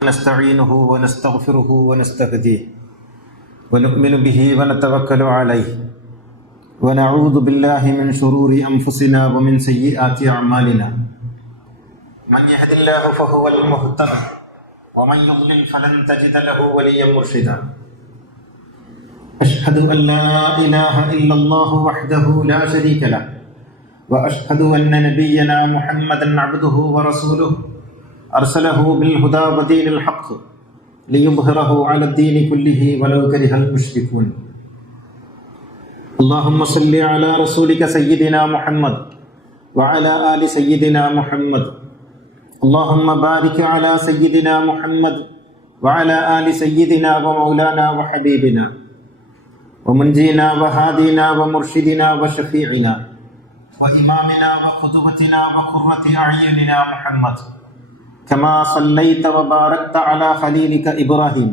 نستعينه ونستغفره ونستهديه ونؤمن به ونتوكل عليه ونعوذ بالله من شرور أنفسنا ومن سيئات أعمالنا من يهد الله فهو المهتد ومن يضلل فلن تجد له وليا مرشدا أشهد أن لا إله إلا الله وحده لا شريك له وأشهد أن نبينا محمدا عبده ورسوله أرسله بالهدى ودين الحق ليظهره على الدين كله ولو كره المشركون اللهم صل على رسولك سيدنا محمد وعلى آل سيدنا محمد اللهم بارك على سيدنا محمد وعلى آل سيدنا ومولانا وحبيبنا ومنجينا وهادينا ومرشدنا وشفيعنا وإمامنا وقدوتنا وقرة أعيننا محمد كما صليت وباركت على خليلك إبراهيم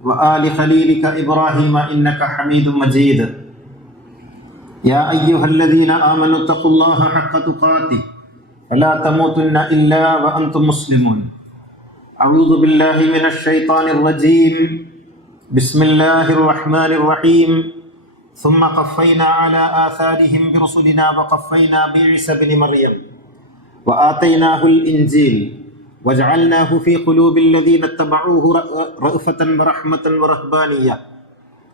وآل خليلك إبراهيم إنك حميد مجيد يا أيها الذين آمنوا اتقوا الله حق تقاته ولا تموتن إلا وأنتم مسلمون أعوذ بالله من الشيطان الرجيم بسم الله الرحمن الرحيم ثم قفينا على آثارهم برسلنا وقفينا بعيسى بن مريم وآتيناه الإنجيل وجعلناه في قلوب الذين اتبعوه رأفة ورحمة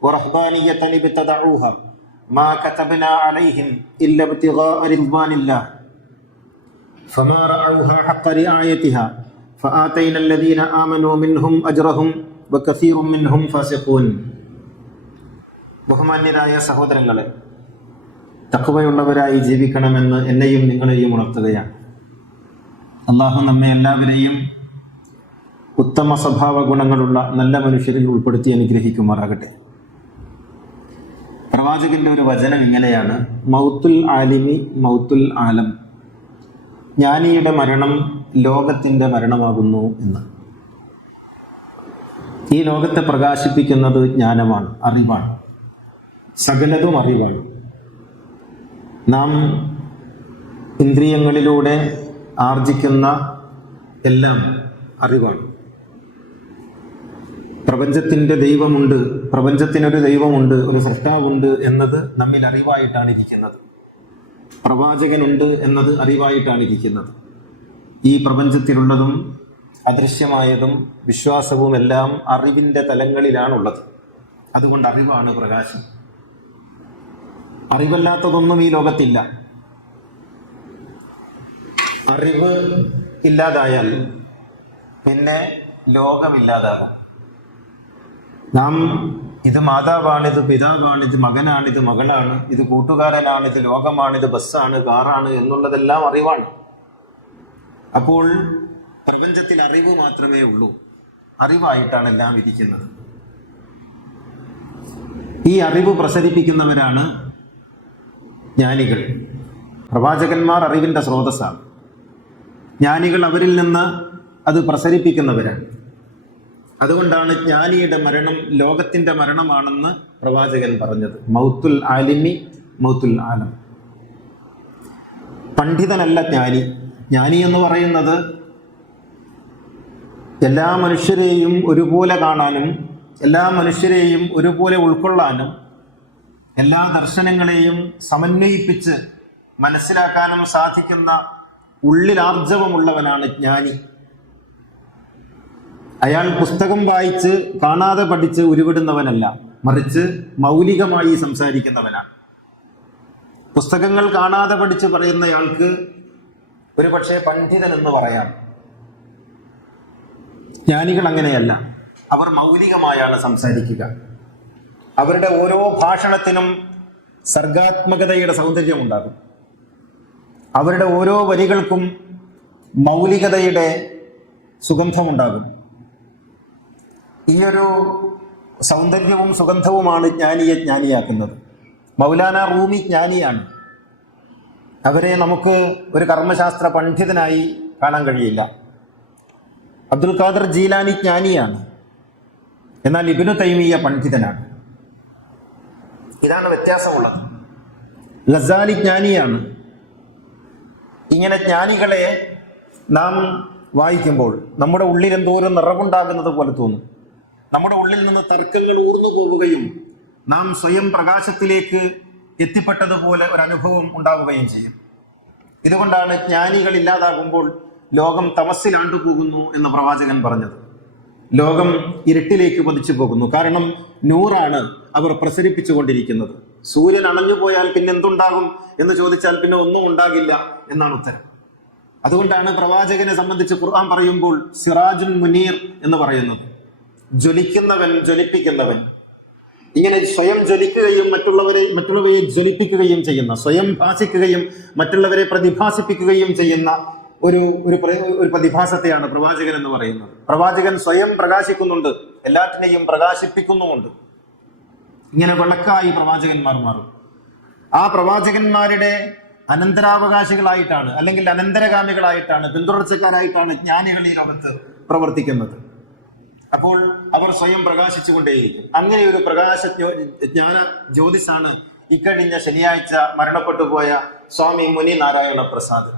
ورهبانية ابتدعوها ما كتبنا عليهم إلا ابتغاء رضوان الله فما رعوها حق رعايتها فآتينا الذين آمنوا منهم أجرهم وكثير منهم فاسقون. ബഹുമാന്യരായ സഹോദരങ്ങളെ, തഖ്വയുള്ളവരായി ജീവിക്കണമെന്ന് എന്നെയും നിങ്ങളെയും ഉണർത്തുകയാണ്. അള്ളാഹു നമ്മെ എല്ലാവരെയും ഉത്തമ സ്വഭാവ ഗുണങ്ങളുള്ള നല്ല മനുഷ്യരിൽ ഉൾപ്പെടുത്തി അനുഗ്രഹിക്കുമാറാകട്ടെ. പ്രവാചകന്റെ ഒരു വചനം ഇങ്ങനെയാണ്: മൗത്തുൽ ആലിമി മൗത്തുൽ ആലം, ജ്ഞാനിയുടെ മരണം ലോകത്തിൻ്റെ മരണമാകുന്നു എന്ന്. ഈ ലോകത്തെ പ്രകാശിപ്പിക്കുന്നത് ജ്ഞാനമാണ്, അറിവാണ്. സകലതും അറിവാണ്. നാം ഇന്ദ്രിയങ്ങളിലൂടെ ആർജിക്കുന്ന എല്ലാം അറിവാണ്. പ്രപഞ്ചത്തിൻ്റെ ദൈവമുണ്ട്, പ്രപഞ്ചത്തിനൊരു ദൈവമുണ്ട്, ഒരു സൃഷ്ടാവുണ്ട് എന്നത് നമ്മിൽ അറിവായിട്ടാണ് ഇരിക്കുന്നത്. പ്രവാചകനുണ്ട് എന്നത് അറിവായിട്ടാണ് ഇരിക്കുന്നത്. ഈ പ്രപഞ്ചത്തിലുള്ളതും അദൃശ്യമായതും വിശ്വാസവും എല്ലാം അറിവിൻ്റെ തലങ്ങളിലാണുള്ളത്. അതുകൊണ്ട് അറിവാണ് പ്രകാശം. അറിവല്ലാത്തതൊന്നും ഈ ലോകത്തില്ല. അറിവ് ഇല്ലാതായാൽ പിന്നെ ലോകമില്ലാതാകും. നാം ഇത് മാതാവാണ്, ഇത് പിതാവാണ്, ഇത് മകനാണ്, ഇത് മകളാണ്, ഇത് കൂട്ടുകാരനാണ്, ഇത് ലോകമാണ്, ഇത് ബസ്സാണ്, കാറാണ് എന്നുള്ളതെല്ലാം അറിവാണ്. അപ്പോൾ പ്രപഞ്ചത്തിൽ അറിവ് മാത്രമേ ഉള്ളൂ. അറിവായിട്ടാണ് എല്ലാം ഇരിക്കുന്നത്. ഈ അറിവ് പ്രസരിപ്പിക്കുന്നവരാണ് ജ്ഞാനികൾ. പ്രവാചകന്മാർ അറിവിൻ്റെ സ്രോതസ്സാണ്. ജ്ഞാനികൾ അവരിൽ നിന്ന് അത് പ്രസരിപ്പിക്കുന്നവരാണ്. അതുകൊണ്ടാണ് ജ്ഞാനിയുടെ മരണം ലോകത്തിൻ്റെ മരണമാണെന്ന് പ്രവാചകൻ പറഞ്ഞത്. മൗത്തുൽ ആലിമി മൗത്തുൽ ആലം. പണ്ഡിതനല്ല ജ്ഞാനി. ജ്ഞാനി എന്ന് പറയുന്നത് എല്ലാ മനുഷ്യരെയും ഒരുപോലെ കാണാനും എല്ലാ മനുഷ്യരെയും ഒരുപോലെ ഉൾക്കൊള്ളാനും എല്ലാ ദർശനങ്ങളെയും സമന്വയിപ്പിച്ച് മനസ്സിലാക്കാനും സാധിക്കുന്ന ഉള്ളിലാർജവമുള്ളവനാണ് ജ്ഞാനി. അയാൾ പുസ്തകം വായിച്ച് കാണാതെ പഠിച്ച് ഉരുവിടുന്നവനല്ല, മറിച്ച് മൗലികമായി സംസാരിക്കുന്നവനാണ്. പുസ്തകങ്ങൾ കാണാതെ പഠിച്ച് പറയുന്നയാൾക്ക് ഒരു പക്ഷേ പണ്ഡിതൻ എന്ന് പറയാം. ജ്ഞാനികൾ അങ്ങനെയല്ല. അവർ മൗലികമായാണ് സംസാരിക്കുക. അവരുടെ ഓരോ ഭാഷണത്തിനും സർഗാത്മകതയുടെ സൗന്ദര്യമുണ്ടാകും. അവരുടെ ഓരോ വരികൾക്കും മൗലികതയുടെ സുഗന്ധമുണ്ടാകും. ഈയൊരു സൗന്ദര്യവും സുഗന്ധവുമാണ് ജ്ഞാനിയെ ജ്ഞാനിയാക്കുന്നത്. മൗലാന റൂമി ജ്ഞാനിയാണ്. അവരെ നമുക്ക് ഒരു കർമ്മശാസ്ത്ര പണ്ഡിതനായി കാണാൻ കഴിയില്ല. അബ്ദുൽ ഖാദർ ജീലാനി ജ്ഞാനിയാണ്, എന്നാൽ ഇബ്നു തൈമിയ്യ പണ്ഡിതനാണ്. ഇതാണ് വ്യത്യാസമുള്ളത്. ഗസാലി ജ്ഞാനിയാണ്. ഇങ്ങനെ ജ്ഞാനികളെ നാം വായിക്കുമ്പോൾ നമ്മുടെ ഉള്ളിൽ എന്തോ ഒരു നിറവുണ്ടാകുന്നത് പോലെ തോന്നും. നമ്മുടെ ഉള്ളിൽ നിന്ന് തർക്കങ്ങൾ ഊർന്നു പോവുകയും നാം സ്വയം പ്രകാശത്തിലേക്ക് എത്തിപ്പെട്ടതുപോലെ ഒരു അനുഭവം ഉണ്ടാവുകയും ചെയ്യും. ഇതുകൊണ്ടാണ് ജ്ഞാനികൾ ഇല്ലാതാകുമ്പോൾ ലോകം തമസ്സിലാണ്ടു പോകുന്നു എന്ന് പ്രവാചകൻ പറഞ്ഞത്. ലോകം ഇരുട്ടിലേക്ക് പതിച്ചു പോകുന്നു. കാരണം നൂറാണ് അവർ പ്രസരിപ്പിച്ചുകൊണ്ടിരിക്കുന്നത്. സൂര്യൻ അണഞ്ഞുപോയാൽ പിന്നെ എന്തുണ്ടാകും എന്ന് ചോദിച്ചാൽ പിന്നെ ഒന്നും ഉണ്ടാകില്ല എന്നാണ് ഉത്തരം. അതുകൊണ്ടാണ് പ്രവാചകനെ സംബന്ധിച്ച് ഖുർആൻ പറയുമ്പോൾ സിറാജുൻ മുനീർ എന്ന് പറയുന്നത്. ജ്വലിക്കുന്നവൻ, ജ്വലിപ്പിക്കുന്നവൻ. ഇങ്ങനെ സ്വയം ജ്വലിക്കുകയും മറ്റുള്ളവരെ ജ്വലിപ്പിക്കുകയും ചെയ്യുന്ന, സ്വയം ഭാസിക്കുകയും മറ്റുള്ളവരെ പ്രതിഭാസിപ്പിക്കുകയും ചെയ്യുന്ന ഒരു പ്രതിഭാസത്തെയാണ് പ്രവാചകൻ എന്ന് പറയുന്നത്. പ്രവാചകൻ സ്വയം പ്രകാശിക്കുന്നുണ്ട്, എല്ലാറ്റിനെയും പ്രകാശിപ്പിക്കുന്നുമുണ്ട്. ഇങ്ങനെ വിളക്കായി പ്രവാചകന്മാർ മാറും. ആ പ്രവാചകന്മാരുടെ അനന്തരാവകാശികളായിട്ടാണ്, അല്ലെങ്കിൽ അനന്തരഗാമികളായിട്ടാണ്, പിന്തുടർച്ചക്കാരായിട്ടാണ് ജ്ഞാനികൾ ഈ ലോകത്ത് പ്രവർത്തിക്കുന്നത്. അപ്പോൾ അവർ സ്വയം പ്രകാശിച്ചുകൊണ്ടേയിരിക്കും. അങ്ങനെ ഒരു ജ്ഞാന ജ്യോതിസാണ് ഇക്കഴിഞ്ഞ ശനിയാഴ്ച മരണപ്പെട്ടു പോയ സ്വാമി മുനി നാരായണ പ്രസാദ്,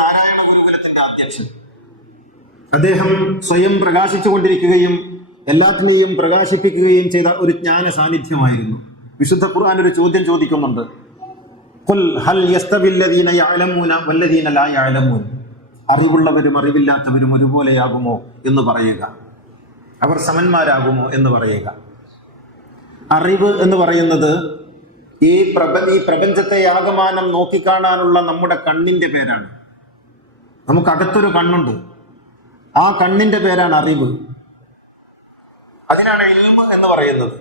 നാരായണ ഗുരുകുലത്തിന്റെ അധ്യക്ഷൻ. അദ്ദേഹം സ്വയം പ്രകാശിച്ചുകൊണ്ടിരിക്കുകയും എല്ലാത്തിനെയും പ്രകാശിപ്പിക്കുകയും ചെയ്ത ഒരു ജ്ഞാന സാന്നിധ്യമായിരുന്നു. വിശുദ്ധ ഖുർആൻ ഒരു ചോദ്യം ചോദിക്കുന്നുണ്ട്. ഖുൽ ഹൽ യസ്തവില്ലദീന യഅലമൂന വല്ലദീന ലാ യഅലമൂൻ. അറിവുള്ളവരും അറിവില്ലാത്തവരും ഒരുപോലെയാകുമോ എന്ന് പറയുക. അവർ സമന്മാരാകുമോ എന്ന് പറയുക. അറിവ് എന്ന് പറയുന്നത് ഈ പ്രപഞ്ചത്തെ ആകമാനം നോക്കിക്കാണാനുള്ള നമ്മുടെ കണ്ണിന്റെ പേരാണ്. നമുക്കകത്തൊരു കണ്ണുണ്ട്, ആ കണ്ണിന്റെ പേരാണ് അറിവ്. അതിനാണ് ഇൽമ് എന്ന് പറയുന്നത്.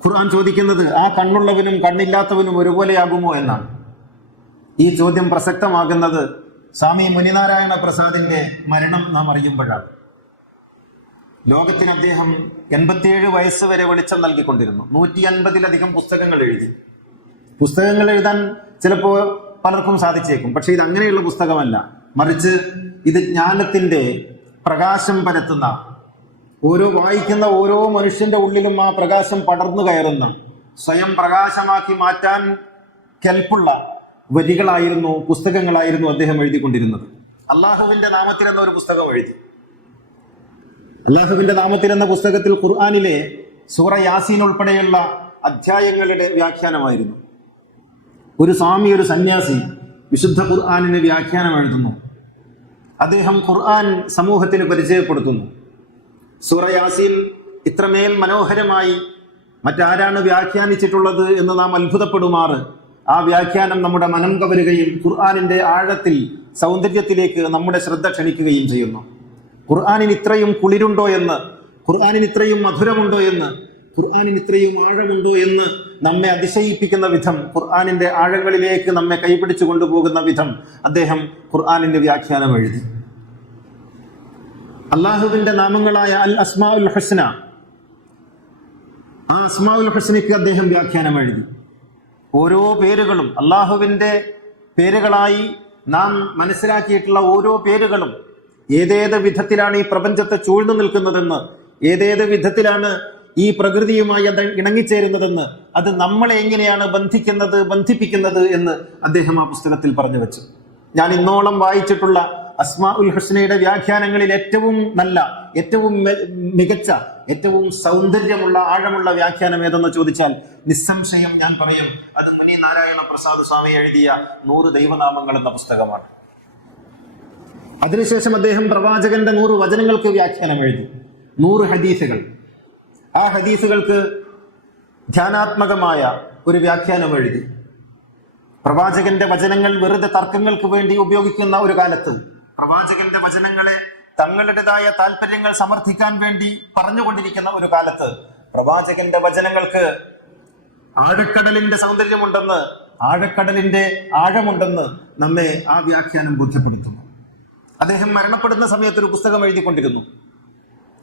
ഖുർആൻ ചോദിക്കുന്നത് ആ കണ്ണുള്ളവനും കണ്ണില്ലാത്തവനും ഒരുപോലെയാകുമോ എന്നാണ്. ഈ ചോദ്യം പ്രസക്തമാകുന്നത് സ്വാമി മുനിനാരായണ പ്രസാദിന്റെ മരണം നാം അറിയുമ്പോഴാണ്. ലോകത്തിന് അദ്ദേഹം 87 വയസ്സ് വരെ വെളിച്ചം നൽകിക്കൊണ്ടിരുന്നു. 150-ലധികം പുസ്തകങ്ങൾ എഴുതി. പുസ്തകങ്ങൾ എഴുതാൻ ചിലപ്പോൾ പലർക്കും സാധിച്ചേക്കും, പക്ഷെ ഇത് അങ്ങനെയുള്ള പുസ്തകമല്ല. മറിച്ച് ഇത് ജ്ഞാനത്തിന്റെ പ്രകാശം പരത്തുന്ന, വായിക്കുന്ന ഓരോ മനുഷ്യന്റെ ഉള്ളിലും ആ പ്രകാശം പടർന്നു കയറുന്ന, സ്വയം പ്രകാശമാക്കി മാറ്റാൻ കെൽപ്പുള്ള വരികളായിരുന്നു, പുസ്തകങ്ങളായിരുന്നു അദ്ദേഹം എഴുതിക്കൊണ്ടിരുന്നത്. അള്ളാഹുവിന്റെ നാമത്തിൽ എന്ന ഒരു പുസ്തകം എഴുതി. അള്ളാഹുവിന്റെ നാമത്തിൽ എന്ന പുസ്തകത്തിൽ ഖുർആനിലെ സൂറ യാസീൻ ഉൾപ്പെടെയുള്ള അധ്യായങ്ങളുടെ വ്യാഖ്യാനമായിരുന്നു. ഒരു സ്വാമി, ഒരു സന്യാസി വിശുദ്ധ ഖുർആനിന് വ്യാഖ്യാനം എഴുതുന്നു. അദ്ദേഹം ഖുർആൻ സമൂഹത്തിന് പരിചയപ്പെടുത്തുന്നു. സൂറ യാസീൻ ഇത്രമേൽ മനോഹരമായി മറ്റാരാണ് വ്യാഖ്യാനിച്ചിട്ടുള്ളത് എന്ന് നാം അത്ഭുതപ്പെടുമാറ് ആ വ്യാഖ്യാനം നമ്മുടെ മനം കവരുകയും ഖുർആനിന്റെ ആഴത്തിൽ, സൗന്ദര്യത്തിലേക്ക് നമ്മുടെ ശ്രദ്ധ ക്ഷണിക്കുകയും ചെയ്യുന്നു. ഖുർആനിന് ഇത്രയും കുളിരുണ്ടോ എന്ന്, ഖുർആനിന് ഇത്രയും മധുരമുണ്ടോ എന്ന്, ഖുർആനിന് ഇത്രയും ആഴമുണ്ടോ എന്ന് നമ്മെ അതിശയിപ്പിക്കുന്ന വിധം, ഖുർആനിന്റെ ആഴങ്ങളിലേക്ക് നമ്മെ കൈപിടിച്ചു കൊണ്ടുപോകുന്ന വിധം അദ്ദേഹം ഖുർആനിന്റെ വ്യാഖ്യാനം എഴുതി. അള്ളാഹുവിന്റെ നാമങ്ങളായ അൽ അസ്മാഉൽ ഹുസ്ന, ആ അസ്മാഉൽ ഹുസ്നയ്ക്ക് അദ്ദേഹം വ്യാഖ്യാനം എഴുതി. ഓരോ പേരുകളും അള്ളാഹുവിന്റെ പേരുകളായി നാം മനസ്സിലാക്കിയിട്ടുള്ള ഓരോ പേരുകളും ഏതേത് വിധത്തിലാണ് ഈ പ്രപഞ്ചത്തെ ചൂഴ്ന്നു നിൽക്കുന്നതെന്ന്, ഏതേത് വിധത്തിലാണ് ഈ പ്രകൃതിയുമായി അത് ഇണങ്ങിച്ചേരുന്നതെന്ന്, അത് നമ്മളെ എങ്ങനെയാണ് ബന്ധിപ്പിക്കുന്നത് എന്ന് അദ്ദേഹം ആ പുസ്തകത്തിൽ പറഞ്ഞു വെച്ചു. ഞാൻ ഇന്നോളം വായിച്ചിട്ടുള്ള അസ്മാഉൽ ഹുസ്നയുടെ വ്യാഖ്യാനങ്ങളിൽ ഏറ്റവും നല്ല, ഏറ്റവും മികച്ച, ഏറ്റവും സൗന്ദര്യമുള്ള, ആഴമുള്ള വ്യാഖ്യാനം ഏതെന്ന് ചോദിച്ചാൽ നിസ്സംശയം ഞാൻ പറയും അത് മുനി നാരായണ പ്രസാദ് സ്വാമി എഴുതിയ 100 ദൈവനാമങ്ങൾ എന്ന പുസ്തകമാണ്. അതിനുശേഷം അദ്ദേഹം പ്രവാചകന്റെ 100 വചനങ്ങൾക്ക് വ്യാഖ്യാനം എഴുതി. 100 ഹദീസുകൾ. ആ ഹദീസുകൾക്ക് ധ്യാനാത്മകമായ ഒരു വ്യാഖ്യാനം എഴുതി. പ്രവാചകന്റെ വചനങ്ങൾ വെറുതെ തർക്കങ്ങൾക്ക് വേണ്ടി ഉപയോഗിക്കുന്ന ഒരു കാലത്ത്, പ്രവാചകന്റെ വചനങ്ങളെ തങ്ങളുടേതായ താല്പര്യങ്ങൾ സമർത്ഥിക്കാൻ വേണ്ടി പറഞ്ഞുകൊണ്ടിരിക്കുന്ന ഒരു കാലത്ത്, പ്രവാചകന്റെ വചനങ്ങൾക്ക് ആഴക്കടലിന്റെ സൗന്ദര്യമുണ്ടെന്ന്, ആഴക്കടലിന്റെ ആഴമുണ്ടെന്ന് നമ്മെ ആ വ്യാഖ്യാനം ബോധ്യപ്പെടുത്തുന്നു. അദ്ദേഹം മരണപ്പെടുന്ന സമയത്ത് ഒരു പുസ്തകം എഴുതിക്കൊണ്ടിരുന്നു.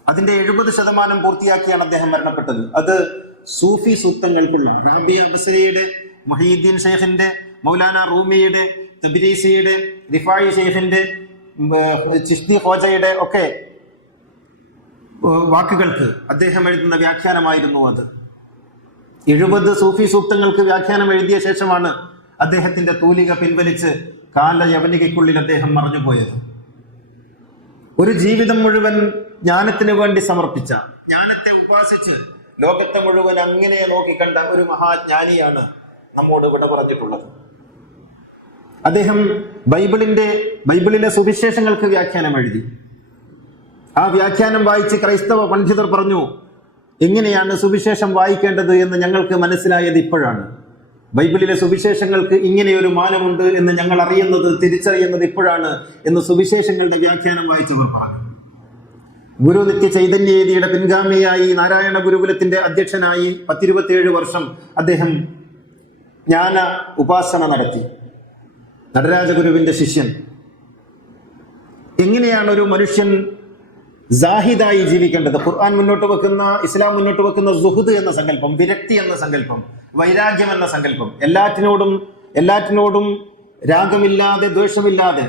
അതിന്റെ 70% പൂർത്തിയാക്കിയാണ് അദ്ദേഹം മരണപ്പെട്ടത്. അത് സൂഫി സൂക്തങ്ങൾക്കുള്ള റാബിയ ബസ്രിയുടെ, മുഹീദ്ദീൻ ഷെയ്ഖിന്റെ, മൗലാന റൂമിയുടെ, തബ്രീസിയുടെ, റിഫായി ഷെയ്ഖിന്റെ, ചിശ്തി ഖോജയുടെ ഒക്കെ വാക്കുകൾക്ക് അദ്ദേഹം എഴുതുന്ന വ്യാഖ്യാനമായിരുന്നു അത്. 70 സൂഫി സൂക്തങ്ങൾക്ക് വ്യാഖ്യാനം എഴുതിയ ശേഷമാണ് അദ്ദേഹത്തിന്റെ തൂലിക പിൻവലിച്ച് കാല യവനികയ്ക്കുള്ളിൽ അദ്ദേഹം മറഞ്ഞുപോയത്. ഒരു ജീവിതം മുഴുവൻ ജ്ഞാനത്തിന് വേണ്ടി സമർപ്പിച്ച, ജ്ഞാനത്തെ ഉപാസിച്ച് ലോകത്തെ മുഴുവൻ അങ്ങനെ നോക്കിക്കണ്ട ഒരു മഹാജ്ഞാനിയാണ് നമ്മോട് വിട പറഞ്ഞിട്ടുള്ളത്. അദ്ദേഹം ബൈബിളിലെ സുവിശേഷങ്ങൾക്ക് വ്യാഖ്യാനം എഴുതി. ആ വ്യാഖ്യാനം വായിച്ച് ക്രൈസ്തവ പണ്ഡിതർ പറഞ്ഞു, എങ്ങനെയാണ് സുവിശേഷം വായിക്കേണ്ടത് എന്ന് ഞങ്ങൾക്ക് മനസ്സിലായത് ഇപ്പോഴാണ്. ബൈബിളിലെ സുവിശേഷങ്ങൾക്ക് ഇങ്ങനെയൊരു മാനമുണ്ട് എന്ന് ഞങ്ങൾ തിരിച്ചറിയുന്നത് ഇപ്പോഴാണ് എന്ന് സുവിശേഷങ്ങളുടെ വ്യാഖ്യാനം വായിച്ചവർ പറഞ്ഞു. ഗുരു നിത്യ ചൈതന്യയുടെ പിൻഗാമിയായി നാരായണ ഗുരുകുലത്തിന്റെ അധ്യക്ഷനായി 27 വർഷം അദ്ദേഹം ജ്ഞാന ഉപാസന നടത്തി. നടരാജഗുരുവിന്റെ ശിഷ്യൻ. എങ്ങനെയാണ് ഒരു മനുഷ്യൻ സാഹിദായി ജീവിക്കേണ്ടത്? ഖുർആൻ മുന്നോട്ട് വെക്കുന്ന, ഇസ്ലാം മുന്നോട്ട് വെക്കുന്ന സുഹുദ് എന്ന സങ്കല്പം, വിരക്തി എന്ന സങ്കല്പം, വൈരാഗ്യം എന്ന സങ്കല്പം, എല്ലാറ്റിനോടും രാഗമില്ലാതെ ദ്വേഷമില്ലാതെ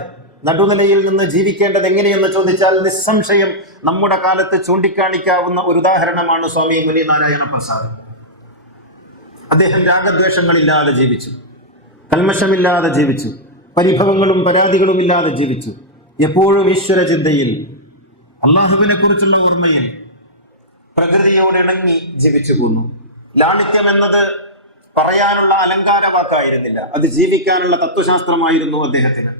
നടുനിലയിൽ നിന്ന് ജീവിക്കേണ്ടത് എങ്ങനെയെന്ന് ചോദിച്ചാൽ നിസ്സംശയം നമ്മുടെ കാലത്ത് ചൂണ്ടിക്കാണിക്കാവുന്ന ഒരു ഉദാഹരണമാണ് സ്വാമി മുനി നാരായണ പ്രസാദ്. അദ്ദേഹം രാഗദ്വേഷങ്ങളില്ലാതെ ജീവിച്ചു, കൽമഷമില്ലാതെ ജീവിച്ചു, പരിഭവങ്ങളും പരാതികളും ഇല്ലാതെ ജീവിച്ചു. എപ്പോഴും ഈശ്വര ചിന്തയിൽ, അള്ളാഹുവിനെ കുറിച്ചുള്ള ഓർമ്മയിൽ, പ്രകൃതിയോട് ഇണങ്ങി ജീവിച്ചു പോന്നു. ലാളിത്യം എന്നത് പറയാനുള്ള അലങ്കാര വാക്കായിരുന്നില്ല, അത് ജീവിക്കാനുള്ള തത്വശാസ്ത്രമായിരുന്നു അദ്ദേഹത്തിന്.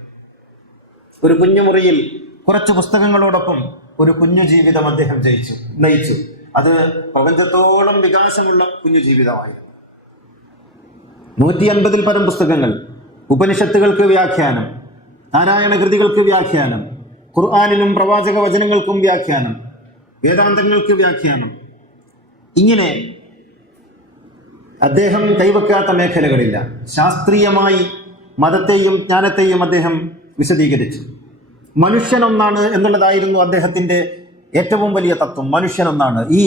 ഒരു കുഞ്ഞുമുറിയിൽ കുറച്ച് പുസ്തകങ്ങളോടൊപ്പം ഒരു കുഞ്ഞു ജീവിതം അദ്ദേഹം നയിച്ചു. അത് പ്രപഞ്ചത്തോളം വികാസമുള്ള കുഞ്ഞു ജീവിതമായിരുന്നു. 150-ൽ പരം പുസ്തകങ്ങൾ, ഉപനിഷത്തുകൾക്ക് വ്യാഖ്യാനം, നാരായണ കൃതികൾക്ക് വ്യാഖ്യാനം, ഖുർആനിനും പ്രവാചക വചനങ്ങൾക്കും വ്യാഖ്യാനം, വേദാന്തങ്ങൾക്ക് വ്യാഖ്യാനം. ഇങ്ങനെ അദ്ദേഹം കൈവെക്കാത്ത മേഖലകളില്ല. ശാസ്ത്രീയമായി മതത്തെയും ജ്ഞാനത്തെയും അദ്ദേഹം വിശദീകരിച്ചു. മനുഷ്യനൊന്നാണ് എന്നുള്ളതായിരുന്നു അദ്ദേഹത്തിന്റെ ഏറ്റവും വലിയ തത്വം. മനുഷ്യനൊന്നാണ്. ഈ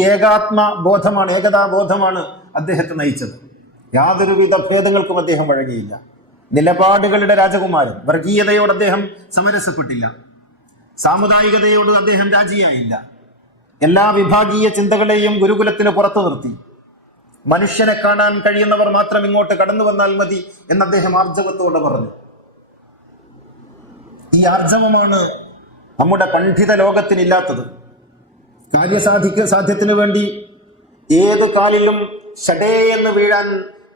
ഏകതാബോധമാണ് അദ്ദേഹത്തെ നയിച്ചത്. യാതൊരുവിധ ഭേദങ്ങൾക്കും അദ്ദേഹം വഴങ്ങിയില്ല. നിലപാടുകളുടെ രാജകുമാരൻ. വർഗീയതയോട് അദ്ദേഹം സമരസപ്പെട്ടില്ല. സാമുദായികതയോട് അദ്ദേഹം രാജിയായില്ല. എല്ലാ വിഭാഗീയ ചിന്തകളെയും ഗുരുകുലത്തിന് പുറത്തു നിർത്തി. മനുഷ്യനെ കാണാൻ കഴിയുന്നവർ മാത്രം ഇങ്ങോട്ട് കടന്നു വന്നാൽ മതി എന്ന് അദ്ദേഹം ആർജവത്തോടെ പറഞ്ഞു. ഈ ആർജവമാണ് നമ്മുടെ പണ്ഡിത ലോകത്തിനില്ലാത്തത്. സാധ്യത്തിനു വേണ്ടി ഏത് കാലിലും ഷടേ എന്ന് വീഴാൻ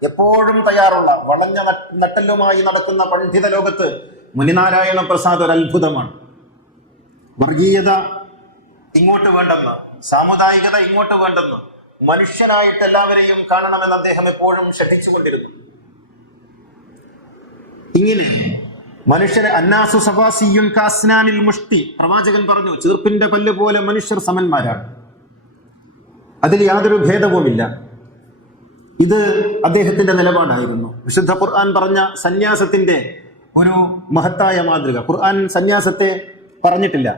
എപ്പോഴും തയ്യാറുള്ള, വളഞ്ഞ നട്ടലുമായി നടക്കുന്ന പണ്ഡിത ലോകത്ത് മുനിനാരായണ പ്രസാദ് ഒരു അത്ഭുതമാണ്. വർഗീയത ഇങ്ങോട്ട് വേണ്ടെന്ന്, സാമുദായികത ഇങ്ങോട്ട് വേണ്ടെന്ന്, മനുഷ്യനായിട്ട് എല്ലാവരെയും കാണണമെന്ന് അദ്ദേഹം എപ്പോഴും ശഠിച്ചുകൊണ്ടിരുന്നു. ഇങ്ങനെ മനുഷ്യരെ അന്നാസു സവാസിയുൻ കാസ്നാനിൽ മുഷ്ടി, പ്രവാചകൻ പറഞ്ഞു, ചീർപ്പിന്റെ പല്ല് പോലെ മനുഷ്യർ സമന്മാരാണ്. അതിൽ യാതൊരു ഭേദവുമില്ല. ഇത് അദ്ദേഹത്തിന്റെ നിലപാടായിരുന്നു. വിശുദ്ധ ഖുർആൻ പറഞ്ഞ സന്യാസത്തിന്റെ ഒരു മഹത്തായ മാതൃക. ഖുർആൻ സന്യാസത്തെ പറഞ്ഞിട്ടില്ല,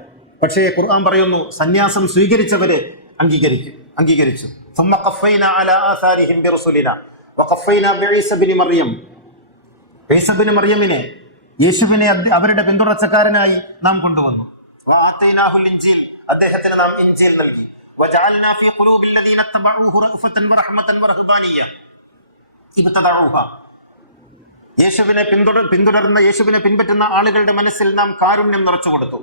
പക്ഷേ ഖുർആൻ പറയുന്നു സന്യാസം സ്വീകരിച്ചവരെ അംഗീകരിച്ചു. ثم قفينا على آثارهم برسلنا وقفينا بعيسى بن مريم. ഈസ ബിൻ മറിയമിനെ, യേശുവിനെ അവരുടെ പിന്തുടർച്ചക്കാരനായി നാം കൊണ്ടുവന്നു. വആതൈനാഹുൽ ഇൻജീൽ, അദ്ദേഹത്തിന് നാം ഇൻജീൽ നൽകി. വജഅൽനാ ഫീ ഖുലൂബിൽ ലദീന തബഊഹു റഅഫതൻ വറഹ്മതൻ വറഹ്ബാനിയ്യ ഇബ്തദഊഹ. യേശുവിനെ പിന്തുടർന്ന, യേശുവിനെ പിൻപറ്റുന്ന ആളുകളുടെ മനസ്സിൽ നാം കാരുണ്യം നിറച്ചു കൊടുത്തു,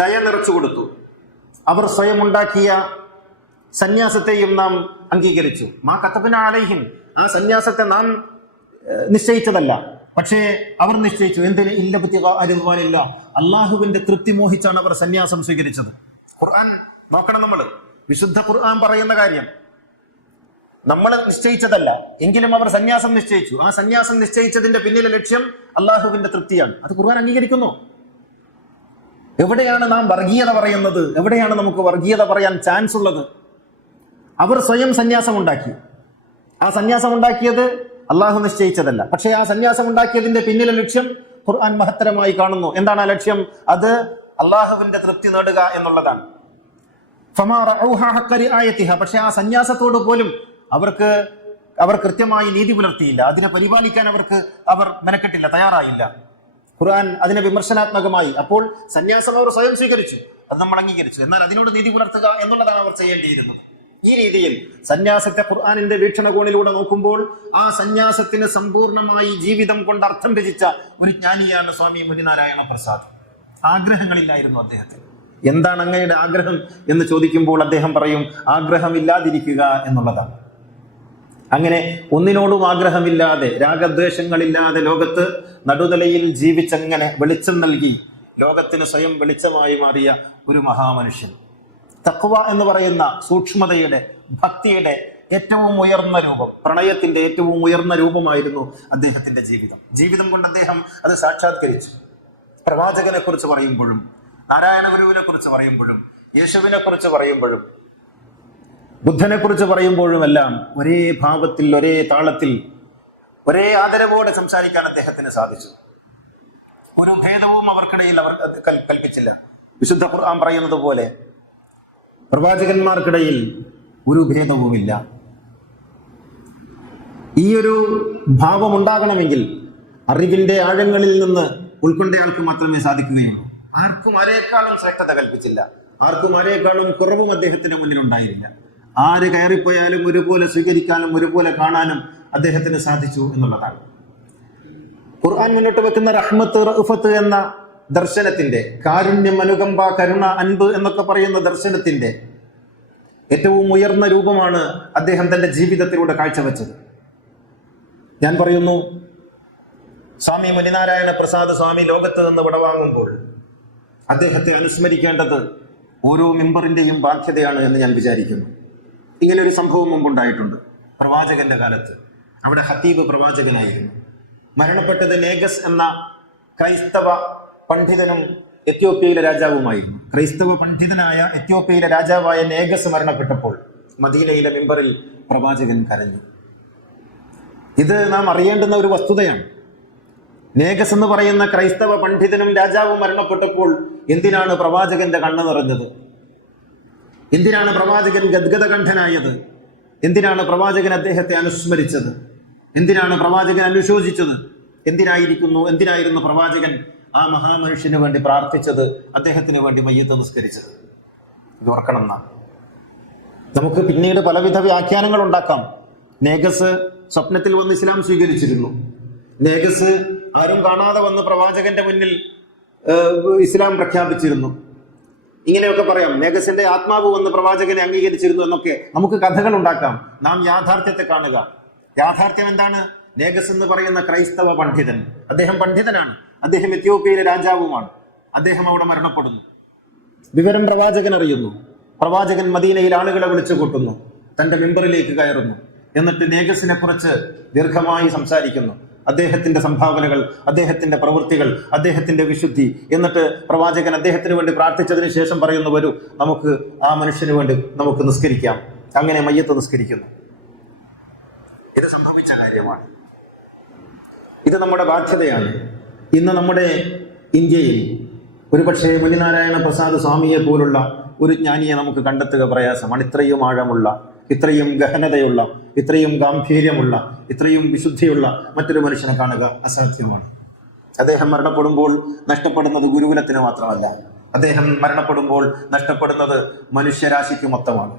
ദയ നിറച്ചു കൊടുത്തു. അവർ സ്വയം ഉണ്ടാക്കിയ സന്യാസത്തെയും നാം അംഗീകരിച്ചു. മാ കതബ്നാ അലൈഹിം, ആ സന്യാസത്തെ നാം നിശ്ചയിച്ചതല്ല, പക്ഷേ അവർ നിശ്ചയിച്ചു. എന്തിന്? ഇല്ലബ്തിഗാ റിദ്വാനില്ല, അള്ളാഹുവിന്റെ തൃപ്തി മോഹിച്ചാണ് അവർ സന്യാസം സ്വീകരിച്ചത്. ഖുർആൻ നോക്കണം, നമ്മൾ വിശുദ്ധ ഖുർആൻ പറയുന്ന കാര്യം നമ്മൾ നിശ്ചയിച്ചതല്ല, എങ്കിലും അവർ സന്യാസം നിശ്ചയിച്ചു. ആ സന്യാസം നിശ്ചയിച്ചതിന്റെ പിന്നിലെ ലക്ഷ്യം അള്ളാഹുവിന്റെ തൃപ്തിയാണ്. അത് ഖുർആൻ അംഗീകരിക്കുന്നു. എവിടെയാണ് നാം വർഗീയത പറയുന്നത്? എവിടെയാണ് നമുക്ക് വർഗീയത പറയാൻ ചാൻസ് ഉള്ളത്? അവർ സ്വയം സന്യാസം ഉണ്ടാക്കി. ആ സന്യാസം ഉണ്ടാക്കിയത് അള്ളാഹു നിശ്ചയിച്ചതല്ല, പക്ഷേ ആ സന്യാസം ഉണ്ടാക്കിയതിന്റെ പിന്നിലെ ലക്ഷ്യം ഖുർആൻ മഹത്തരമായി കാണുന്നു. എന്താണ് ആ ലക്ഷ്യം? അത് അള്ളാഹുവിന്റെ തൃപ്തി നേടുക എന്നുള്ളതാണ്. പക്ഷെ ആ സന്യാസത്തോട് പോലും അവർ കൃത്യമായി നീതി പുലർത്തിയില്ല. അതിനെ പരിപാലിക്കാൻ അവർ മെനക്കെട്ടില്ല, തയ്യാറായില്ല. ഖുർആൻ അതിനെ വിമർശനാത്മകമായി. അപ്പോൾ സന്യാസം അവർ സ്വയം സ്വീകരിച്ചു, അത് നമ്മൾ അംഗീകരിച്ചു. എന്നാൽ അതിനോട് നീതി പുലർത്തുക എന്നുള്ളതാണ് അവർ ചെയ്യേണ്ടിയിരുന്നത്. ഈ രീതിയിൽ സന്യാസത്തെ ഖുർആനിന്റെ വീക്ഷണകോണിലൂടെ നോക്കുമ്പോൾ ആ സന്യാസത്തിന് സമ്പൂർണമായി ജീവിതം കൊണ്ട് അർത്ഥം രചിച്ച ഒരു ജ്ഞാനിയാണ് സ്വാമി മുനിനാരായണ പ്രസാദ്. ആഗ്രഹങ്ങളില്ലായിരുന്നു അദ്ദേഹത്തിന്. എന്താണ് അങ്ങയുടെ ആഗ്രഹം എന്ന് ചോദിക്കുമ്പോൾ അദ്ദേഹം പറയും, ആഗ്രഹമില്ലാതിരിക്കുക എന്നുള്ളതാണ്. അങ്ങനെ ഒന്നിനോടും ആഗ്രഹമില്ലാതെ, രാഗദ്വേഷങ്ങളില്ലാതെ ലോകത്ത് നടുതലയിൽ ജീവിച്ചങ്ങനെ വെളിച്ചം നൽകി ലോകത്തിന് സ്വയം വെളിച്ചമായി മാറിയ ഒരു മഹാമനുഷ്യൻ. തഖ്വ എന്ന് പറയുന്ന സൂക്ഷ്മതയുടെ, ഭക്തിയുടെ ഏറ്റവും ഉയർന്ന രൂപം, പ്രണയത്തിന്റെ ഏറ്റവും ഉയർന്ന രൂപമായിരുന്നു അദ്ദേഹത്തിന്റെ ജീവിതം കൊണ്ട് അദ്ദേഹം അത് സാക്ഷാത്കരിച്ചു. പ്രവാചകനെ കുറിച്ച് പറയുമ്പോഴും, നാരായണ ഗുരുവിനെ കുറിച്ച് പറയുമ്പോഴും, യേശുവിനെ കുറിച്ച് പറയുമ്പോഴും, ബുദ്ധനെ കുറിച്ച് പറയുമ്പോഴും എല്ലാം ഒരേ ഭാവത്തിൽ, ഒരേ താളത്തിൽ, ഒരേ ആദരവോടെ സംസാരിക്കാൻ അദ്ദേഹത്തിന് സാധിച്ചു. ഒരു ഭേദവും അവർക്കിടയിൽ അവർ കൽപ്പിച്ചില്ല. വിശുദ്ധ ഖുർആൻ പറയുന്നത് പോലെ പ്രവാചകന്മാർക്കിടയിൽ ഒരു ഭേദവുമില്ല. ഈ ഒരു ഭാവം ഉണ്ടാകണമെങ്കിൽ അറിവിന്റെ ആഴങ്ങളിൽ നിന്ന് ഉൾക്കൊണ്ടയാൾക്ക് മാത്രമേ സാധിക്കുകയുള്ളൂ. ആർക്കും ആരേക്കാളും ശ്രേഷ്ഠത കൽപ്പിച്ചില്ല, ആർക്കും ആരേക്കാളും കുറവും അദ്ദേഹത്തിന് മുന്നിൽ ഉണ്ടായിരുന്നില്ല. ആര് കയറിപ്പോയാലും ഒരുപോലെ സ്വീകരിക്കാനും ഒരുപോലെ കാണാനും അദ്ദേഹത്തിന് സാധിച്ചു എന്നുള്ളതാണ്. ഖുർആൻ മുന്നോട്ട് വെക്കുന്ന റഹ്മത്ത്, റഅഫത്ത് എന്ന ദർശനത്തിന്റെ, കാരുണ്യം, അനുകമ്പ, കരുണ, അൻപ് എന്നൊക്കെ പറയുന്ന ദർശനത്തിന്റെ ഏറ്റവും ഉയർന്ന രൂപമാണ് അദ്ദേഹം തന്റെ ജീവിതത്തിലൂടെ കാഴ്ചവെച്ചത്. ഞാൻ പറയുന്നു, സ്വാമി മുനിനാരായണ പ്രസാദ് സ്വാമി ലോകത്ത് നിന്ന് വിടവാങ്ങുമ്പോൾ അദ്ദേഹത്തെ അനുസ്മരിക്കേണ്ടത് ഓരോ മെമ്പറിന്റെയും ബാധ്യതയാണ് എന്ന് ഞാൻ വിചാരിക്കുന്നു. ഇങ്ങനെ ഒരു സംഭവം മുമ്പുണ്ടായിട്ടുണ്ട്. പ്രവാചകന്റെ കാലത്ത് അവിടെ ഖതീബ് പ്രവാചകനായിരുന്നു. മരണപ്പെട്ടത് നേഗസ് എന്ന ക്രൈസ്തവ പണ്ഡിതനും എത്യോപ്യയിലെ രാജാവുമായിരുന്നു. ക്രൈസ്തവ പണ്ഡിതനായ എത്യോപ്യയിലെ രാജാവായ നേഗസ് മരണപ്പെട്ടപ്പോൾ മദീനയിലെ മിമ്പറിൽ പ്രവാചകൻ കരഞ്ഞു. ഇത് നാം അറിയേണ്ടുന്ന ഒരു വസ്തുതയാണ്. നേഗസ് എന്ന് പറയുന്ന ക്രൈസ്തവ പണ്ഡിതനും രാജാവും മരണപ്പെട്ടപ്പോൾ എന്തിനാണ് പ്രവാചകന്റെ കണ്ണ് നിറഞ്ഞത്? എന്തിനാണ് പ്രവാചകൻ ഗദ്ഗദകണ്ഠനായത്? എന്തിനാണ് പ്രവാചകൻ അദ്ദേഹത്തെ അനുസ്മരിച്ചത്? എന്തിനാണ് പ്രവാചകൻ അനുശോചിച്ചത്? എന്തിനായിരുന്നു പ്രവാചകൻ ആ മഹാമനുഷ്യന് വേണ്ടി പ്രാർത്ഥിച്ചത്, അദ്ദേഹത്തിന് വേണ്ടി മയ്യത്ത് നിസ്കരിച്ചത്? ഇത് ഓർക്കണം. നമുക്ക് പിന്നീട് പലവിധ വ്യാഖ്യാനങ്ങൾ ഉണ്ടാക്കാം. നേഗസ് സ്വപ്നത്തിൽ വന്ന് ഇസ്ലാം സ്വീകരിച്ചിരുന്നു. നേഗസ് ആരും കാണാതെ വന്ന് പ്രവാചകന്റെ മുന്നിൽ ഇസ്ലാം പ്രഖ്യാപിച്ചിരുന്നു. ഇങ്ങനെയൊക്കെ പറയാം. നേഗസിന്റെ ആത്മാവ് വന്ന് പ്രവാചകനെ അംഗീകരിച്ചിരുന്നു എന്നൊക്കെ നമുക്ക് കഥകൾ ഉണ്ടാക്കാം. നാം യാഥാർത്ഥ്യത്തെ കാണുക. യാഥാർത്ഥ്യം എന്താണ്? നേഗസ് എന്ന് പറയുന്ന ക്രൈസ്തവ പണ്ഡിതൻ, അദ്ദേഹം പണ്ഡിതനാണ്, അദ്ദേഹം എത്യോപ്യയിലെ രാജാവുമാണ്. അദ്ദേഹം അവിടെ മരണപ്പെടുന്നു. വിവരം പ്രവാചകൻ അറിയുന്നു. പ്രവാചകൻ മദീനയിൽ ആളുകളെ വിളിച്ചു കൂട്ടുന്നു, തന്റെ മെമ്പറിലേക്ക് കയറുന്നു. എന്നിട്ട് നേഗസിനെ കുറിച്ച് ദീർഘമായി സംസാരിക്കുന്നു. അദ്ദേഹത്തിന്റെ സംഭാവനകൾ, അദ്ദേഹത്തിന്റെ പ്രവൃത്തികൾ, അദ്ദേഹത്തിന്റെ വിശുദ്ധി. എന്നിട്ട് പ്രവാചകൻ അദ്ദേഹത്തിന് വേണ്ടി പ്രാർത്ഥിച്ചതിന് ശേഷം പറയുന്നു, വരൂ നമുക്ക് ആ മനുഷ്യന് വേണ്ടി നമുക്ക് നിസ്കരിക്കാം. അങ്ങനെ മയ്യത്ത് നിസ്കരിക്കുന്നു. ഇത് സംഭവിച്ച കാര്യമാണ്. ഇത് നമ്മുടെ ബാധ്യതയാണ്. ഇന്ന് നമ്മുടെ ഇന്ത്യയിൽ ഒരുപക്ഷെ മുനിനാരായണ പ്രസാദ് സ്വാമിയെ പോലുള്ള ഒരു ജ്ഞാനിയെ നമുക്ക് കണ്ടെത്തുക പ്രയാസമാണ്. ഇത്രയും ആഴമുള്ള, ഇത്രയും ഗഹനതയുള്ള, ഇത്രയും ഗാംഭീര്യമുള്ള, ഇത്രയും വിശുദ്ധിയുള്ള മറ്റൊരു മനുഷ്യനെ കാണുക അസാധ്യമാണ്. അദ്ദേഹം മരണപ്പെടുമ്പോൾ നഷ്ടപ്പെടുന്നത് ഗുരുകുലത്തിന് മാത്രമല്ല, അദ്ദേഹം മരണപ്പെടുമ്പോൾ നഷ്ടപ്പെടുന്നത് മനുഷ്യരാശിക്ക് മൊത്തമാണ്,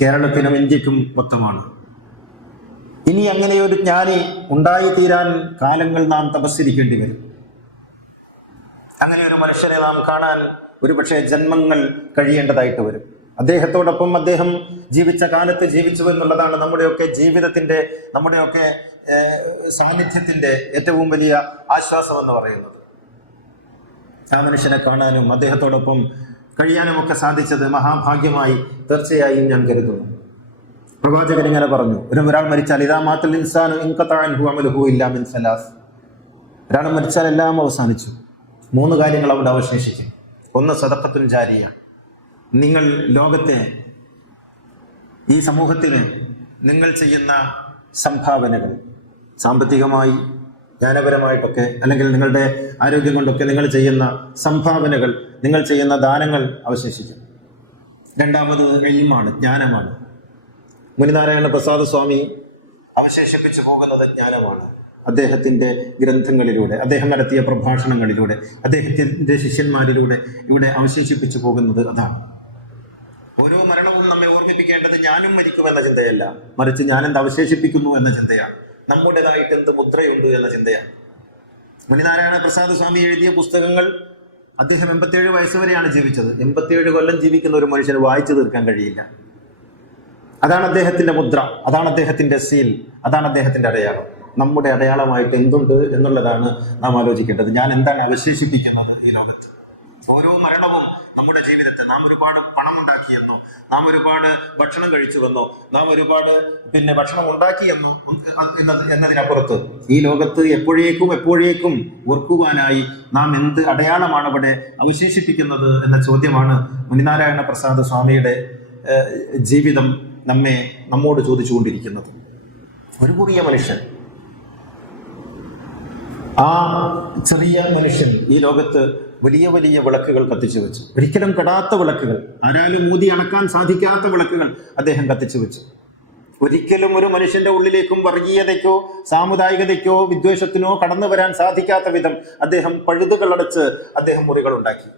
കേരളത്തിനും ഇന്ത്യക്കും മൊത്തമാണ്. ഇനി അങ്ങനെ ഒരു ജ്ഞാനി ഉണ്ടായിത്തീരാൻ കാലങ്ങൾ നാം തപസ്സിരിക്കേണ്ടി വരും. അങ്ങനെ ഒരു മനുഷ്യനെ നാം കാണാൻ ഒരുപക്ഷെ ജന്മങ്ങൾ കഴിയേണ്ടതായിട്ട് വരും. അദ്ദേഹത്തോടൊപ്പം അദ്ദേഹം ജീവിച്ച കാലത്ത് ജീവിച്ചു എന്നുള്ളതാണ് നമ്മുടെയൊക്കെ ജീവിതത്തിന്റെ, നമ്മുടെയൊക്കെ സാന്നിധ്യത്തിന്റെ ഏറ്റവും വലിയ ആശ്വാസം എന്ന് പറയുന്നത്. ആ മനുഷ്യനെ കാണാനും അദ്ദേഹത്തോടൊപ്പം കഴിയാനും ഒക്കെ സാധിച്ചത് മഹാഭാഗ്യമായി തീർച്ചയായും ഞാൻ കരുതുന്നു. പ്രവാചകൻ ഇങ്ങനെ പറഞ്ഞു, ഒരാൾ മരിച്ചാൽ ഇദാ മാത്തൽ ഇൻസാനു ഇൻഖതഅ അൻഹു അമലുഹു ഇല്ലാ മിൻ സലാസ്. ഒരാൾ മരിച്ചാൽ എല്ലാം അവസാനിച്ചു. 3 കാര്യങ്ങൾ അവിടെ അവശേഷിക്കും. ഒന്ന് സദഖത്തുൻ ജാരിയ. നിങ്ങൾ ലോകത്തെ, ഈ സമൂഹത്തിന് നിങ്ങൾ ചെയ്യുന്ന സംഭാവനകൾ, സാമ്പത്തികമായി, ജ്ഞാനപരമായിട്ടൊക്കെ, അല്ലെങ്കിൽ നിങ്ങളുടെ ആരോഗ്യം കൊണ്ടൊക്കെ നിങ്ങൾ ചെയ്യുന്ന സംഭാവനകൾ, നിങ്ങൾ ചെയ്യുന്ന ദാനങ്ങൾ അവശേഷിക്കും. രണ്ടാമത് ഇൽമാണ്, ജ്ഞാനമാണ്. മുനിനാരായണ പ്രസാദ് സ്വാമി അവശേഷിപ്പിച്ചു പോകുന്നത് ജ്ഞാനമാണ്. അദ്ദേഹത്തിന്റെ ഗ്രന്ഥങ്ങളിലൂടെ, അദ്ദേഹം നടത്തിയ പ്രഭാഷണങ്ങളിലൂടെ, അദ്ദേഹത്തിന്റെ ശിഷ്യന്മാരിലൂടെ ഇവിടെ അവശേഷിപ്പിച്ചു പോകുന്നത് അതാണ്. ഓരോ മരണവും നമ്മെ ഓർമ്മിപ്പിക്കേണ്ട ചിന്തിക്കേണ്ടത് ഞാനും മരിക്കുമെന്ന ചിന്തയല്ല, മറിച്ച് ഞാൻ എന്ത് അവശേഷിപ്പിക്കുന്നു എന്ന ചിന്തയാണ്. നമ്മുടേതായിട്ട് എന്ത് മുദ്രയുണ്ട് എന്ന ചിന്തയാണ്. മണിനാരായണ പ്രസാദ് സ്വാമി എഴുതിയ പുസ്തകങ്ങൾ, അദ്ദേഹം 87 വയസ്സ് വരെയാണ് ജീവിച്ചത്. 87 കൊല്ലം ജീവിക്കുന്ന ഒരു മനുഷ്യന് വായിച്ചു തീർക്കാൻ കഴിയില്ല. അതാണ് അദ്ദേഹത്തിന്റെ മുദ്ര, അതാണ് അദ്ദേഹത്തിന്റെ സീൽ, അതാണ് അദ്ദേഹത്തിന്റെ അടയാളം. നമ്മുടെ അടയാളമായിട്ട് എന്തുണ്ട് എന്നുള്ളതാണ് നാം ആലോചിക്കേണ്ടത്. ഞാൻ എന്താണ് അവശേഷിപ്പിക്കുന്നത് ഈ ലോകത്ത്? ഓരോ മരണവും നമ്മുടെ ജീവിതത്തിൽ നാം ഒരുപാട് പണം ഉണ്ടാക്കിയെന്നോ, നാം ഒരുപാട് ഭക്ഷണം കഴിച്ചുവെന്നോ, നാം ഒരുപാട് ഭക്ഷണം ഉണ്ടാക്കിയെന്നോ എന്നതിനപ്പുറത്ത് ഈ ലോകത്ത് എപ്പോഴേക്കും ഓർക്കുവാനായി നാം എന്ത് അടയാളമാണ് ഇവിടെ അവശേഷിപ്പിക്കുന്നത് എന്ന ചോദ്യമാണ് മണിനാരായണ പ്രസാദ് സ്വാമിയുടെ ജീവിതം നമ്മോട് ചോദിച്ചുകൊണ്ടിരിക്കുന്നത്. ഒരു ചെറിയ മനുഷ്യൻ, ആ ചെറിയ മനുഷ്യൻ ഈ ലോകത്ത് വലിയ വലിയ വിളക്കുകൾ കത്തിച്ചു വെച്ചു. ഒരിക്കലും കെടാത്ത വിളക്കുകൾ, ആരാലും ഊതി അണക്കാൻ സാധിക്കാത്ത വിളക്കുകൾ അദ്ദേഹം കത്തിച്ചു വെച്ചു. ഒരിക്കലും ഒരു മനുഷ്യന്റെ ഉള്ളിലേക്കും വർഗീയതയ്ക്കോ സാമുദായികതയ്ക്കോ വിദ്വേഷത്തിനോ കടന്നു വരാൻ സാധിക്കാത്ത വിധം അദ്ദേഹം പഴുതുകളടച്ച് അദ്ദേഹം മുറികൾ ഉണ്ടാക്കി.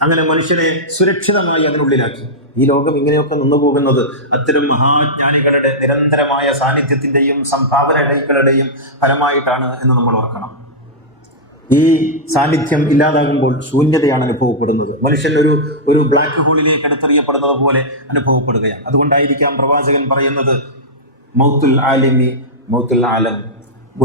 അങ്ങനെ മനുഷ്യനെ സുരക്ഷിതമായി അതിനുള്ളിലാക്കി. ഈ ലോകം ഇങ്ങനെയൊക്കെ നിന്നുപോകുന്നത് അത്തരം മഹാജ്ഞാനികളുടെ നിരന്തരമായ സാന്നിധ്യത്തിന്റെയും സംഭാവനകളുടെയും ഫലമായിട്ടാണ് എന്ന് നമ്മൾ ഓർക്കണം. ഈ സാന്നിധ്യം ഇല്ലാതാകുമ്പോൾ ശൂന്യതയാണ് അനുഭവപ്പെടുന്നത്. മനുഷ്യൻ ഒരു ബ്ലാക്ക് ഹോളിലേക്ക് എടുത്തെറിയപ്പെടുന്നത് പോലെ അനുഭവപ്പെടുകയാണ്. അതുകൊണ്ടായിരിക്കാം പ്രവാചകൻ പറയുന്നത്, മൗത്തുൽ ആലിമി മൗത്തുൽ ആലം.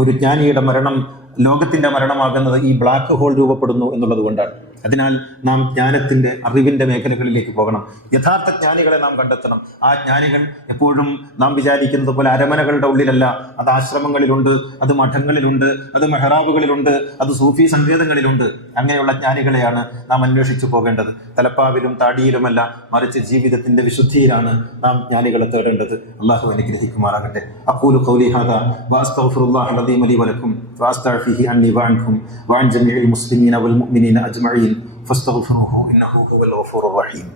ഒരു ജ്ഞാനിയുടെ മരണം ലോകത്തിന്റെ മരണമാകുന്നത് ഈ ബ്ലാക്ക് ഹോൾ രൂപപ്പെടുന്നു എന്നുള്ളത് കൊണ്ടാണ്. അതിനാൽ നാം ജ്ഞാനത്തിന്റെ അറിവിന്റെ മേഖലകളിലേക്ക് പോകണം. യഥാർത്ഥ ജ്ഞാനികളെ നാം കണ്ടെത്തണം. ആ ജ്ഞാനികൾ എപ്പോഴും നാം വിചാരിക്കുന്നത് പോലെ അരമനകളുടെ ഉള്ളിലല്ല. അത് ആശ്രമങ്ങളിലുണ്ട്, അത് മഠങ്ങളിലുണ്ട്, അത് മെഹ്റാബുകളിലുണ്ട്, അത് സൂഫി സങ്കേതങ്ങളിലുണ്ട്. അങ്ങനെയുള്ള ജ്ഞാനികളെയാണ് നാം അന്വേഷിച്ചു പോകേണ്ടത്. തലപ്പാവിലും താടിയിലുമല്ല, മറിച്ച് ജീവിതത്തിന്റെ വിശുദ്ധിയിലാണ് നാം ജ്ഞാനികളെ തേടേണ്ടത്. അള്ളാഹു അനുഗ്രഹിക്കുമാറാകട്ടെ. അഖൂലു ഖൗലി ഹാദാ വഅസ്തഗ്ഫിറുല്ലാഹൽ അദീമ ലി വലക്കും വഅസ്തഗ്ഫിറുഹു അന്നി വഅൻകും വഅൻ ജമീഇൽ മുസ്ലിമീന വൽ മുഅ്മിനീന അജ്മഈൻ ഫസ്തഗ്ഫിറുഹു ഇന്നഹു ഹുവൽ ഗഫൂറുർ റഹീം.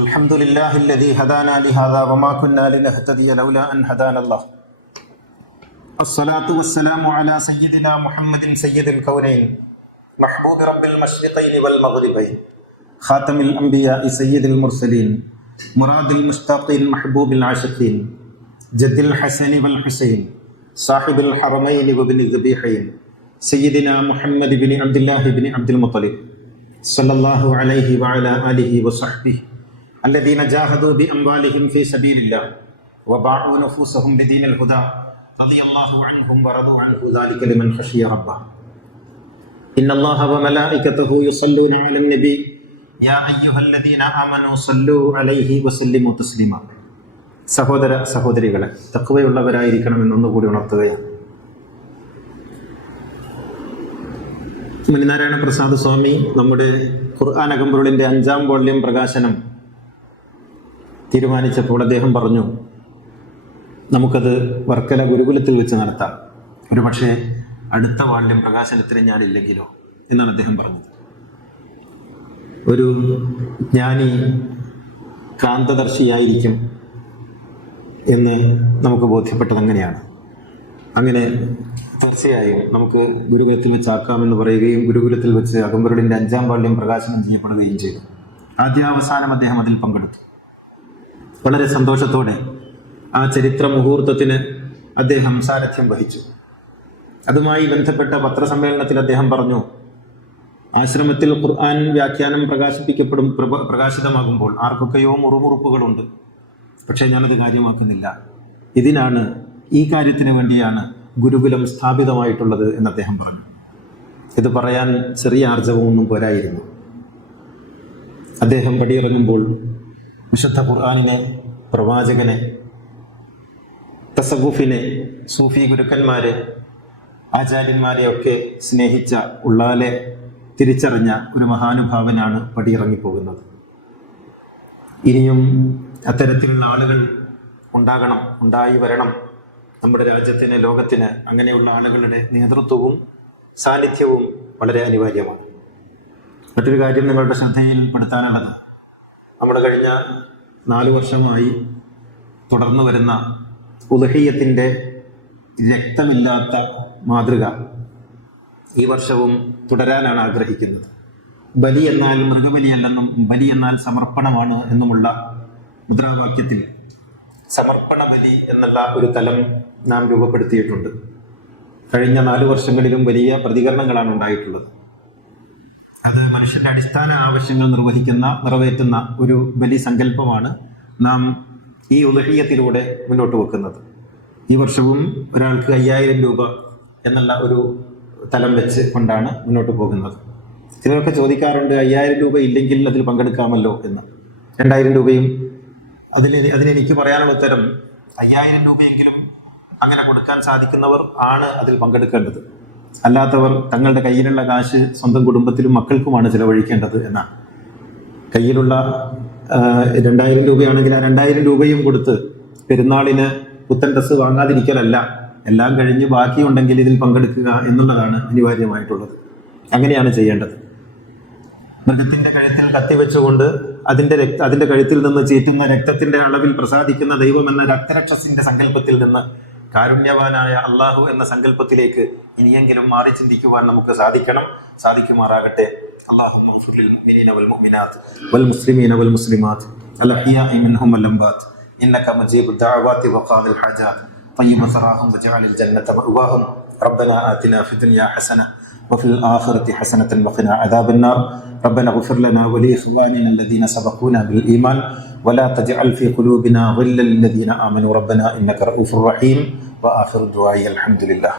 അൽഹംദുലില്ലാഹി الذي هدانا لهذا وما كنا لنهتدي لولا أن هدانا الله. الصلاة والسلام على سيدنا محمد سيد الكونين محبوب رب المشرقين والمغربين خاتم الأنبياء سيد المرسلين مراد المشتاقين محبوب العاشقين جد الحسن والحسين صاحب الحرمين وابن الذبيحين سيدنا محمد بن عبد الله بن عبد المطلب صلى الله عليه وعلى آله وصحبه الذين جاهدوا بأموالهم في سبيل الله وباعوا نفوسهم بدين الهدى رضي الله عنهم ورضوا عنه ذلك لمن خشي ربه. إن الله وملائكته يصلون على النبي يا أيها الذين آمنوا صلوا عليه وسلموا تسليما. സഹോദര സഹോദരികളെ, തഖ്വയുള്ളവരായിരിക്കണമെന്ന് ഒന്നുകൂടി ഉണർത്തുകയാണ്. മണിനാരായണ പ്രസാദ് സ്വാമി നമ്മുടെ ഖുർആൻ അകമ്പൊരുളിന്റെ 5ാം വോള്യം പ്രകാശനം തീരുമാനിച്ചപ്പോൾ അദ്ദേഹം പറഞ്ഞു, നമുക്കത് വർക്കല ഗുരുകുലത്തിൽ വെച്ച് നടത്താം. ഒരുപക്ഷെ അടുത്ത വാള്യം പ്രകാശനത്തിന് ഞാനില്ലെങ്കിലോ എന്നാണ് അദ്ദേഹം പറഞ്ഞത്. ഒരു ജ്ഞാനി കാന്തദർശിയായിരിക്കും എന്ന് നമുക്ക് ബോധ്യപ്പെട്ടത് അങ്ങനെയാണ്. അങ്ങനെ തീർച്ചയായും നമുക്ക് ഗുരുകുലത്തിൽ വെച്ചാക്കാമെന്ന് പറയുകയും ഗുരുകുലത്തിൽ വെച്ച് അകമ്പൊരുളിന്റെ 5ാം വാള്യം പ്രകാശനം ചെയ്യപ്പെടുകയും ചെയ്തു. ആദ്യാവസാനം അദ്ദേഹം അതിൽ പങ്കെടുത്തു. വളരെ സന്തോഷത്തോടെ ആ ചരിത്ര മുഹൂർത്തത്തിന് അദ്ദേഹം സാരഥ്യം വഹിച്ചു. അതുമായി ബന്ധപ്പെട്ട പത്രസമ്മേളനത്തിൽ അദ്ദേഹം പറഞ്ഞു, ആശ്രമത്തിൽ ഖുർആൻ വ്യാഖ്യാനം പ്രകാശിതമാകുമ്പോൾ ആർക്കൊക്കെയോ മുറുമുറുപ്പുകളുണ്ട്, പക്ഷേ ഞാനത് കാര്യമാക്കുന്നില്ല. ഈ കാര്യത്തിന് വേണ്ടിയാണ് ഗുരുകുലം സ്ഥാപിതമായിട്ടുള്ളത് എന്ന് അദ്ദേഹം പറഞ്ഞു. ഇത് പറയാൻ ചെറിയ ആർജവമൊന്നും പോരായിരുന്നു. അദ്ദേഹം പടിയിറങ്ങുമ്പോൾ വിശുദ്ധ ഖുർആനിനെ, പ്രവാചകനെ, തസവുഫിനെ, സൂഫി ഗുരുക്കന്മാരെ, ആചാര്യന്മാരെയൊക്കെ സ്നേഹിച്ച, ഉള്ളാലെ തിരിച്ചറിഞ്ഞ ഒരു മഹാനുഭാവനാണ് പടിയിറങ്ങിപ്പോകുന്നത്. ഇനിയും അത്തരത്തിലുള്ള ആളുകൾ ഉണ്ടാകണം, ഉണ്ടായി വരണം നമ്മുടെ രാജ്യത്തിന്, ലോകത്തിന്. അങ്ങനെയുള്ള ആളുകളുടെ നേതൃത്വവും സാന്നിധ്യവും വളരെ അനിവാര്യമാണ്. മറ്റൊരു കാര്യം നിങ്ങളുടെ ശ്രദ്ധയിൽപ്പെടുത്താനുള്ളത്, നമ്മുടെ കഴിഞ്ഞ 4 വർഷമായി തുടർന്നു വരുന്ന ഉദ്ഹിയ്യത്തിൻ്റെ രക്തമില്ലാത്ത മാതൃക ഈ വർഷവും തുടരാനാണ് ആഗ്രഹിക്കുന്നത്. ബലി എന്നാൽ മൃഗബലിയല്ലെന്നും ബലി എന്നാൽ സമർപ്പണമാണ് എന്നുമുള്ള മുദ്രാവാക്യത്തിൽ സമർപ്പണ ബലി എന്നുള്ള ഒരു തലം നാം രൂപപ്പെടുത്തിയിട്ടുണ്ട്. കഴിഞ്ഞ 4 വർഷങ്ങളിലും വലിയ പ്രതികരണങ്ങളാണ് ഉണ്ടായിട്ടുള്ളത്. അത് മനുഷ്യന്റെ അടിസ്ഥാന ആവശ്യങ്ങൾ നിറവേറ്റുന്ന ഒരു ബലി സങ്കല്പമാണ് നാം ഈ ഉദ്ഹിയ്യത്തിലൂടെ മുന്നോട്ട് വെക്കുന്നത്. ഈ വർഷവും ഒരാൾക്ക് 5000 രൂപ എന്നുള്ള ഒരു തലം വെച്ച് കൊണ്ടാണ് മുന്നോട്ട് പോകുന്നത്. ചിലരൊക്കെ ചോദിക്കാറുണ്ട്, 5000 രൂപ ഇല്ലെങ്കിൽ അതിൽ പങ്കെടുക്കാമല്ലോ എന്ന്. 2000 രൂപയും അതിനെനിക്ക് പറയാനുള്ള ഉത്തരം, 5000 രൂപയെങ്കിലും അങ്ങനെ കൊടുക്കാൻ സാധിക്കുന്നവർ ആണ് അതിൽ പങ്കെടുക്കേണ്ടത്. അല്ലാത്തവർ തങ്ങളുടെ കയ്യിലുള്ള കാശ് സ്വന്തം കുടുംബത്തിലും മക്കൾക്കുമാണ് ചിലവഴിക്കേണ്ടത് എന്നാണ്. കയ്യിലുള്ള 2000 രൂപയാണെങ്കിൽ ആ 2000 രൂപയും കൊടുത്ത് പെരുന്നാളിന് പുത്തൻ ഡ്രസ്സ് വാങ്ങാതിരിക്കലല്ല, എല്ലാം കഴിഞ്ഞ് ബാക്കിയുണ്ടെങ്കിൽ ഇതിൽ പങ്കെടുക്കുക എന്നുള്ളതാണ് അനിവാര്യമായിട്ടുള്ളത്. അങ്ങനെയാണ് ചെയ്യേണ്ടത്. മൃഗത്തിന്റെ കഴുത്തിൽ കത്തിവെച്ചുകൊണ്ട് അതിന്റെ കഴുത്തിൽ നിന്ന് ചീറ്റുന്ന രക്തത്തിന്റെ അളവിൽ പ്രസാദിക്കുന്ന ദൈവം എന്ന രക്തരക്ഷസിന്റെ സങ്കല്പത്തിൽ നിന്ന് കാരുണ്യവാനായ അള്ളാഹു എന്ന സങ്കല്പത്തിലേക്ക് ഇനിയെങ്കിലും മാറി ചിന്തിക്കുവാൻ നമുക്ക് സാധിക്കുമാറാകട്ടെ. اللهم اغفر للمؤمنين والمؤمنات والمسلمين والمسلمات الأحياء منهم والأموات إنك مجيب الدعوات وقاضي الحاجات طيب ثراهم وجعل الجنة مأواهم ربنا آتنا في الدنيا حسنة وفي الآخرة حسنة وقنا عذاب النار ربنا اغفر لنا ولإخواننا الذين سبقونا بالإيمان ولا تجعل في قلوبنا غلا للذين آمنوا ربنا إنك رؤوف رحيم وآخر الدعاء الحمد لله.